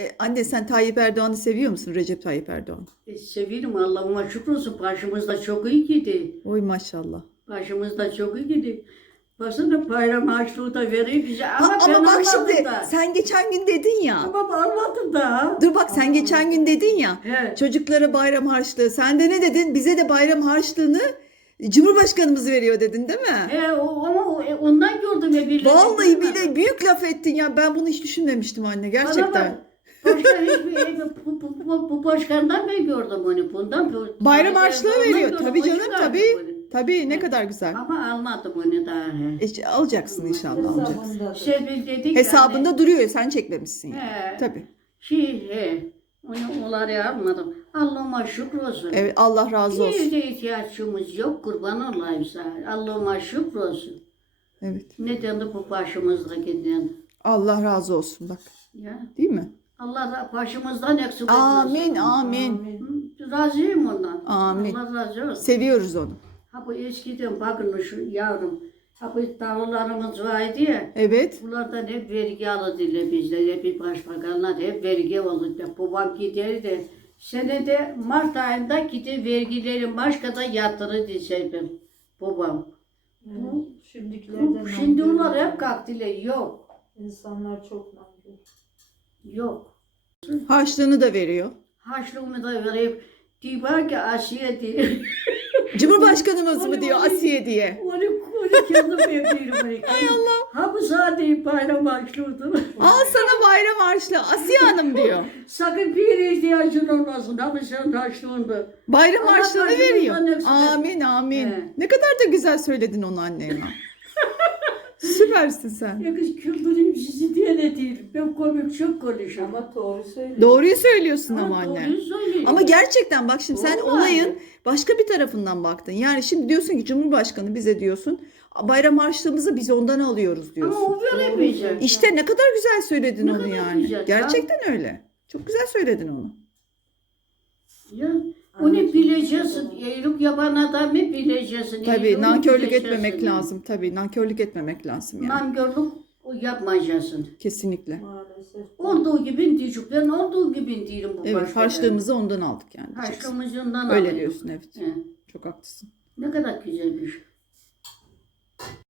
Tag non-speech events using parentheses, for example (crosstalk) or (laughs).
E, anne sen Tayyip Erdoğan'ı seviyor musun? Recep Tayyip Erdoğan. E, severim Allah'ıma şükür olsun. Başımızda çok iyi gidi. Oy maşallah. Başımızda çok iyi gidi. Baksana bayram harçlığı da veriyor bize. Ama, Ha, ama bak şimdi da. sen geçen gün dedin ya. Ama almadım da. Dur bak sen geçen gün dedin ya. He. Çocuklara bayram harçlığı. Sen de ne dedin? Bize de bayram harçlığını Cumhurbaşkanımız veriyor dedin değil mi? O, ama e, ondan gördüm birileri. Vallahi bile büyük laf ettin ya. Ben bunu hiç düşünmemiştim anne Bana gerçekten. bak, Başka hiçbir e, bu, bu, bu, bu başkandan ben gördüm onu. Bundan bu- Bayram Tayyip harçlığı veriyor. gördüm, Tabii o canım çıkardı tabii. bunu. Tabii ne kadar güzel. Ama almadım onu daha. he. E, alacaksın inşallah alacaksın. Şey biz dedik Hesabında duruyor sen çekmemişsin. Yani, Yani. he, Tabii. Şey he. Onu onları almadım. Allah'ıma şükür olsun. Evet Allah razı olsun. Bir de ihtiyacımız yok kurban olayım sana. Allah'ıma şükür olsun. Evet. Neden de bu başımızda giden. Allah razı olsun bak. Ya. Değil mi? Allah da başımızdan eksik etmesin. Amin amin. Hı, Razıyım ondan. Amin. Allah razı olsun. Seviyoruz onu. Ha bu eskiden bakın şu yavrum. Ha bu davullarımız vardı ya. Evet. Bunlardan hep vergi alırdılar bizden. Hep bir başbakanlar hep vergi alırdı. Babam giderdi. Senede Mart ayında gider vergilerin başka da yatırırdı sebep. Babam. Evet, Şimdikilerden Şimdi nankör onlar hep kalktılar. Yok. İnsanlar çok nankör. Yok. Harçlığını da veriyor. Harçlığımı da verip diyor ki Asiye diyor. (laughs) Cumhurbaşkanımız mı diyor Asiye diye. Onu, onu kendim yapıyorum. Hay Allah. Ha bu saate bayram harçlığıdır. Al sana bayram harçlığı Asiye Hanım diyor. (laughs) Sakın bir yere ihtiyacın olmasın. Bu senin harçlığında. Bayram Allah harçlığını başımızdan veriyor. Amin amin. He. Ne kadar da güzel söyledin onu anneme. (laughs) Süpersin sen. Ya kız güldüreyim sizi diye de değil. Ben komik çok konuşuyorum. Ama doğru söylüyor. Doğruyu söylüyorsun ama anne. Doğruyu söylüyorum. Ama gerçekten bak şimdi sen Vallahi. olayın başka bir tarafından baktın. Yani şimdi diyorsun ki Cumhurbaşkanı bize diyorsun bayram harçlığımızı biz ondan alıyoruz Ama diyorsun. o veremeyecek. İşte ne kadar güzel söyledin Ne onu kadar yani. güzel. Gerçekten öyle. Çok güzel söyledin onu. Ya, onu bileceksin. Yapan adamı bileceksin. Tabii nankörlük bileceksin etmemek lazım. Tabii nankörlük etmemek lazım yani. Nankörlük o yapmayacaksın. Kesinlikle. Maalesef. Olduğu gibi diyecek. Ben olduğu gibi değilim bu Evet başkaları. harçlığımızı ondan aldık yani. diyeceksin. Harçlığımızdan Öyle alıyorum. diyorsun evet. He. Çok haklısın. Ne kadar güzelmiş.